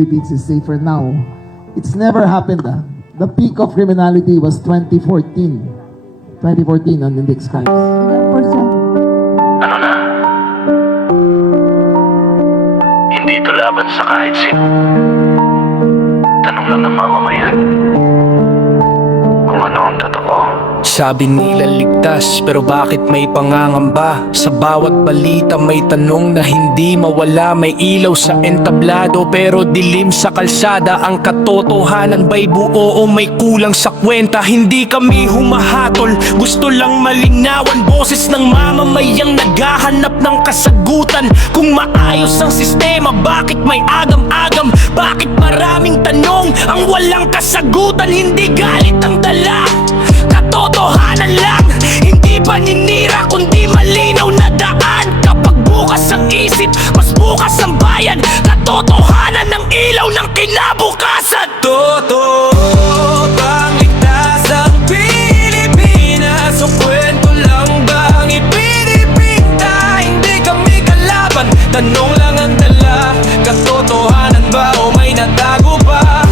Philippines is safer now. It's never happened. The peak of criminality was 2014. 2014 on index crimes. Ilang percent? Ano na? Hindi ito laban sa kahit sino. Tanong lang ng mamamayan kung ano ang totoo. Sabi nila ligtas, pero bakit may pangangamba? Sa bawat balita may tanong na hindi mawala. May ilaw sa entablado pero dilim sa kalsada. Ang katotohanan ba'y buo o may kulang sa kwenta? Hindi kami humahatol, gusto lang malinawan. Boses ng mamamayang naghahanap ng kasagutan. Kung maayos ang sistema, bakit may agam-agam? Bakit maraming tanong ang walang kasagutan? Hindi galit ang dala, katotohanan lang. Hindi paninira kundi malinaw na daan. Kapag bukas ang isip, mas bukas ang bayan. Katotohanan ng ilaw ng kinabukasan. Totoo bang ligtas ang Pilipinas? O kwento lang bang ipinipinta? Hindi kami kalaban, tanong lang ang dala. Katotohanan ba o may natago pa?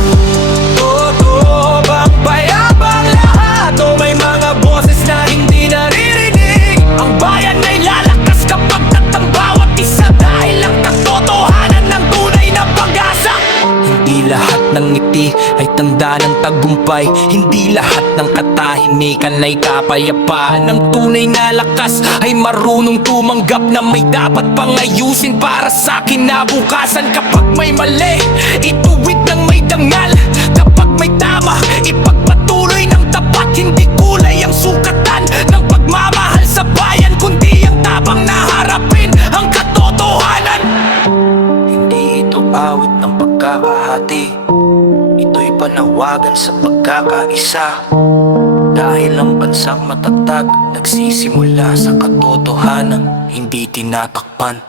Totoo bang payabang lahat o may mga boses na hindi naririnig? Ang bayan ay lalakas kapag tatang bawat isa, dahil ang katotohanan ng tunay na pag-asa. Hindi lahat ng ngiti ay tanda ng tagumpay. Hindi lahat ng katahimikan ay kapayapaan. Ang tunay na lakas ay marunong tumanggap na may dapat pang ayusin para sa kinabukasan. Kapag may mali, ituwid ng may dangal. Kapag may tama, ipagpatuloy ng tapat. Hindi kulay ang sukatan ng pagmamahal sa bayan, kundi ang tapang na harapin ang katotohanan. Hindi ito awit ng pagkakahati, ito'y panawagan sa pagkakaisa. Dahil ang bansang matatag nagsisimula sa katotohanan, hindi tinatakpan.